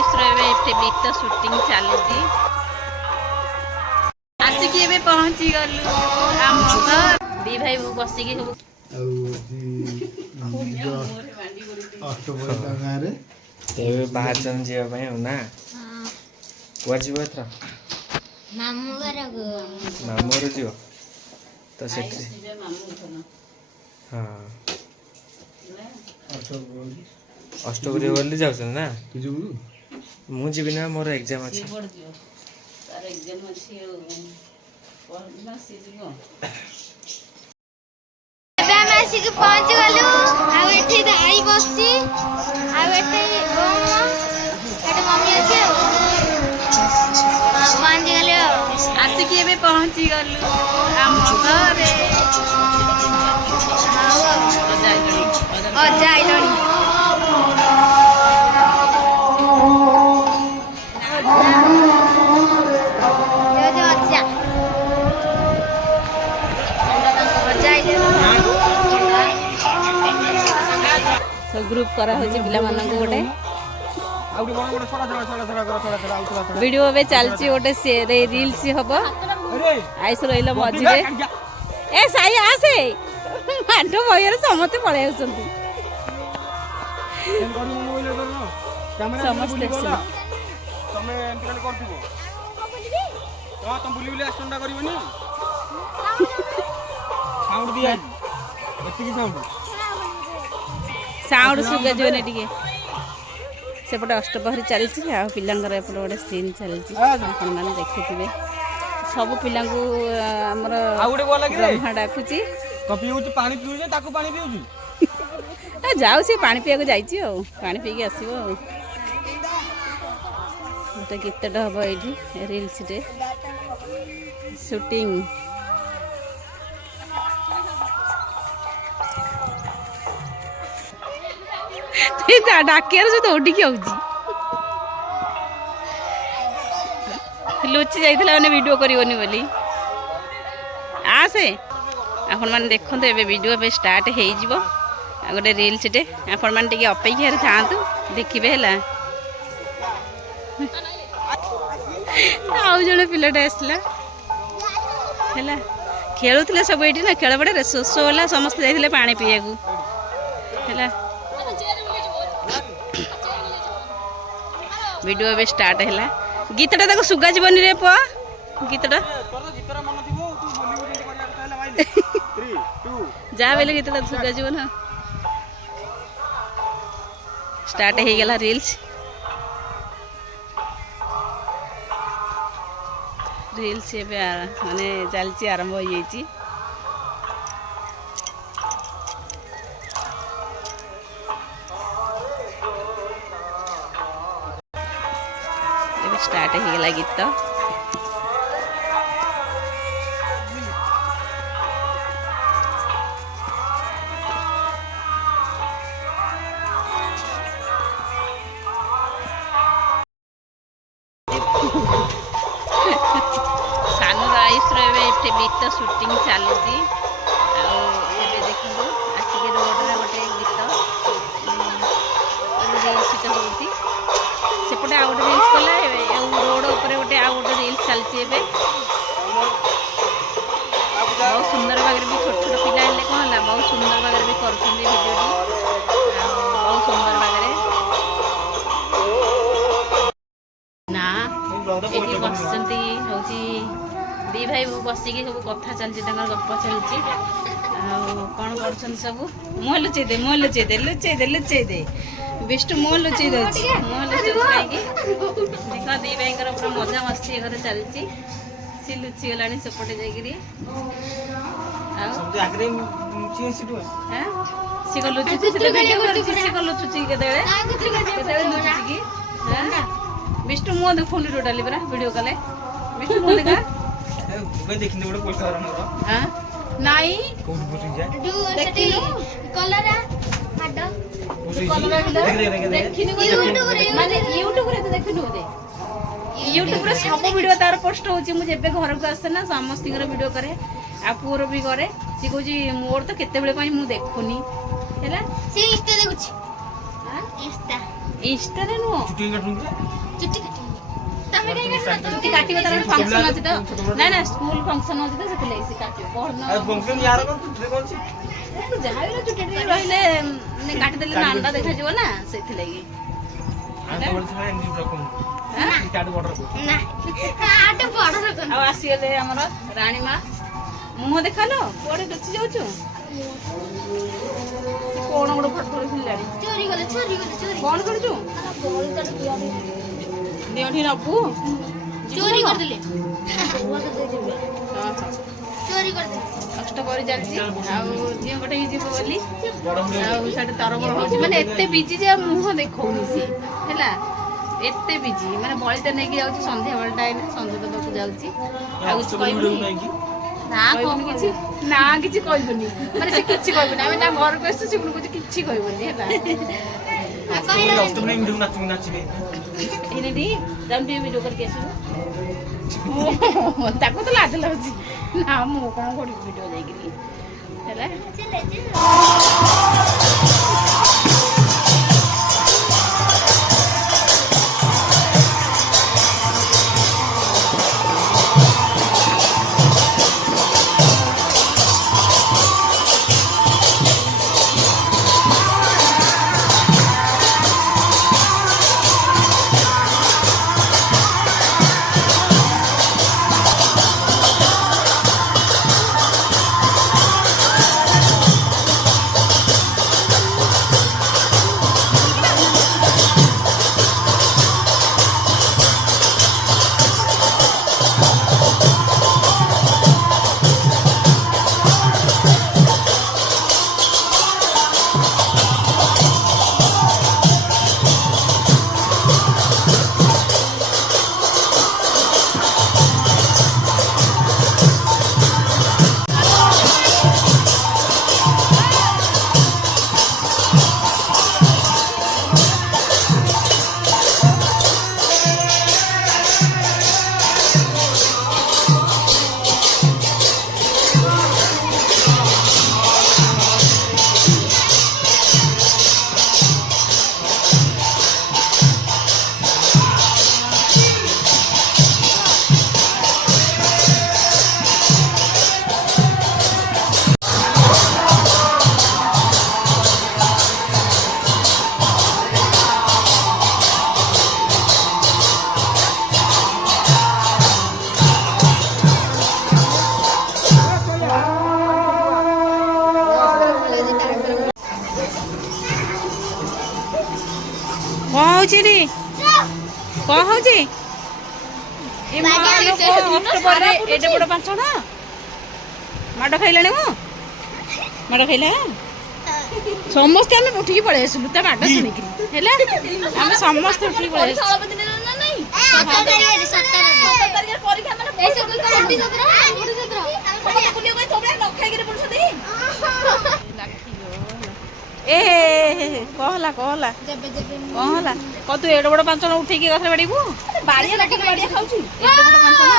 Rice गीत suiting चलती आसिक पहुँची गलु आम घर दी भाई बसिकी बाहर जावाई ना कुआर जीव एथर मामू मामूर जीव तो से हाँ अष्टगुरी बोली जाऊँ ना मुझे ना मोर एग्जाम अच्छी पहुँच गलु आई बसी मम्मी अच्छे पहुँच गले आसिक पहुँची गलु आम घर अजा आइलनी सब ग्रुप करा होची पिला मानन को गोटे वीडियो बे चलची गोटे से रील्स हबो आइस रहिलो मझी रे ए साई आसे मांडो भयर समते पळे आउसंती समस्त तमे एंटी करथिबो तो तुम बुली बुली आसंडा करबनी साउंड दिया एतिकी साउंड सुगा जोने टिके सेपटे अष्टपहरी चलती आ पिलांगर एपटे गोटे सीन चलती आपण माने देखिथिबे सब पिलांगु हमर ब्रह्मा डाकुची तो पिउची पानी पिउजे ताकू पानी पिउजी आ जाऊ से पानी पिया जाइछि ओ पानी पी के आसीबो गोटे गीतटा हबो एठी रील्स रे शूटिंग डाकियार से दौड़िकी आउची लुचि जाइथिला माने वीडियो करिवनी बोली आसे आपण माने देखंतु एबे वीडियो पे स्टार्ट हेइ जिवो गोटे रील्स टे आपण माने टिके अपेक्षा थांतु देखिबे हला आउ जणे पिलाटा आसला हला खेलुथिले सब एठी ना खेळ बडे शोष होला समस्त जाइथिले पानी पियाकू हला वीडियो भी स्टार्ट है गीतटा तक सुगा जीवनी रे पुआ गीतटा जा बेले गीतटा सुगा जीवन स्टार्ट हो गला रील्स रील्स माने चलची आरंभ हो जाइए स्टार्ट हो गला गीत सानू राइस गीत शूटिंग चलती देखो आसिक रोड रे गोटे गीत रील्स होती सेपटे आउ गोटे रील्स कला रोड ऊपर गोटे आउ गोटे रील्स चलती बहुत सुंदर भाग भी छोट छोट पिला हेल्ले कौन है बहुत सुंदर भाग भी कर वीडियो बहुत सुंदर भाग ना ये बसती हूँ दी भाई बसिकी सब कथा चलती गप चलती कौन कर सब मुह लुचे दे लुचे दे विष्णु मुह लुचे दूसरी मुह लुचे कहीं देख दी भाई पूरा मजा मस्ती घर चलती सी लुचि गला सेपटे जाकि सी लुचुची लुचुची लुचुची विष्णु मुह देखुन टोटाली पूरा वीडियो कले विष्णु मुह देखा हाँ नाई यूट्यूब सब वीडियो तार पोस्ट होची मुझे घर को आसे ना समस्त वीडियो करे आ पुअर भी करे सी कहूँ मोर तो केते बेले मु देखुनी है सी इंस्टा देखुची हां इंस्टा ଇନଷ୍ଟାରେ ନୁହଁ ଚୁଟି କାଟିବି ତମେ କାଇଁ କାଟୁଛ? ଚୁଟି କାଟିବ ତାର ଫଙ୍କସନ ଅଛି ତ ନା ନା ସ୍କୁଲ ଫଙ୍କସନ ଅଛି ତ ସେଥିଲାଗି ସେ କାଟିବ ପହରଦିନ ଯାହା ବି ଚୁଟି ଟିକେ ରହିଲେ ମାନେ କାଟିଦେଲେ ନାଣ୍ଡା ଦେଖାଯିବ ନା ସେଥିଲାଗି ନା ଆଟେ ବଡ ରକମ ଆଉ ଆସିଗଲେ ଆମର ରାଣୀ ମା ମୁହଁ ଦେଖାଲୋ କୁଆଡେ ଲୁଚି ଯାଉଛୁ କଣ ଗୋଟେ ଫଟୋ ଫୁଲିଲାଣି ଚୋରି ଗଲେ ଚୋରି କଣ କରୁଛୁ ଦେହଠି ନବୁ ଚୋରି କରିଦେଲେ ଓହୋ ଚୋରି କରିଦେଲେ କଷ୍ଟ କରି ଚାଲିଛି ଆଉ ଝିଅ ଗୋଟେ ହେଇଯିବ ବୋଲି ଆଉ ସେଠି ତରବର ହଉଛି ମାନେ ଏତେ ବିଜି ଯେ ଆଉ ମୁହଁ ଦେଖଉନି ସିଏ ହେଲା ଏତେ ବିଜି ମାନେ ବଳିତା ନେଇକି ଯାଉଛି ସନ୍ଧ୍ୟାବେଳ ଟାଇମ୍ ସନ୍ଧ୍ୟା ଦେବାକୁ ଯାଉଛି ଆଉ କିଛି କହିବୁନି ନା କହିବୁନି କିଛି ନା କିଛି କହିବୁନି ମାନେ ସେ କିଛି କହିବୁନି ଆମେ ତା ଘରକୁ ଆସିଛୁ ସେ ପୁଣି କହୁଛି କିଛି କହିବୁନି ହେଲା ଏଇନେ ଯାଉ ଟିକେ ଭିଡ଼ିଓ କରିକି ଆସିବୁ ତାକୁ ତ ଲାଜ ଲାଗୁଛି ନା ମୁଁ କଣ କରିବି ଭିଡ଼ିଓ ଯାଇକିରି ହେଲା କଣ ହଉଛି ରେ କଣ ହଉଛି ଏଡେ ବଡ ପାଞ୍ଚଣ ମାଡ଼ ଖାଇଲାଣି ମୁଁ ମାଡ଼ ଖାଇଲା ସମସ୍ତେ ଆମେ ଉଠିକି ପଳେଇ ଆସିଲୁ ତା ମାଡ଼ ଶୁଣିକିରି ହେଲା ଆମେ ସମସ୍ତେ ଉଠିକି ପଳେଇ ଆସିଲୁ ଏ କହଲା କହଲା କଣ ହେଲା କହ ତୁ ଏଡେ ବଡ ପାଞ୍ଚଣ ଉଠେଇକି କଥା ବାଡିବୁ ବାଡିଆ ଲାଗିକି ବାଡିଆ ଖାଉଛୁ ଏଡେ ବଡ ପାଞ୍ଚଣ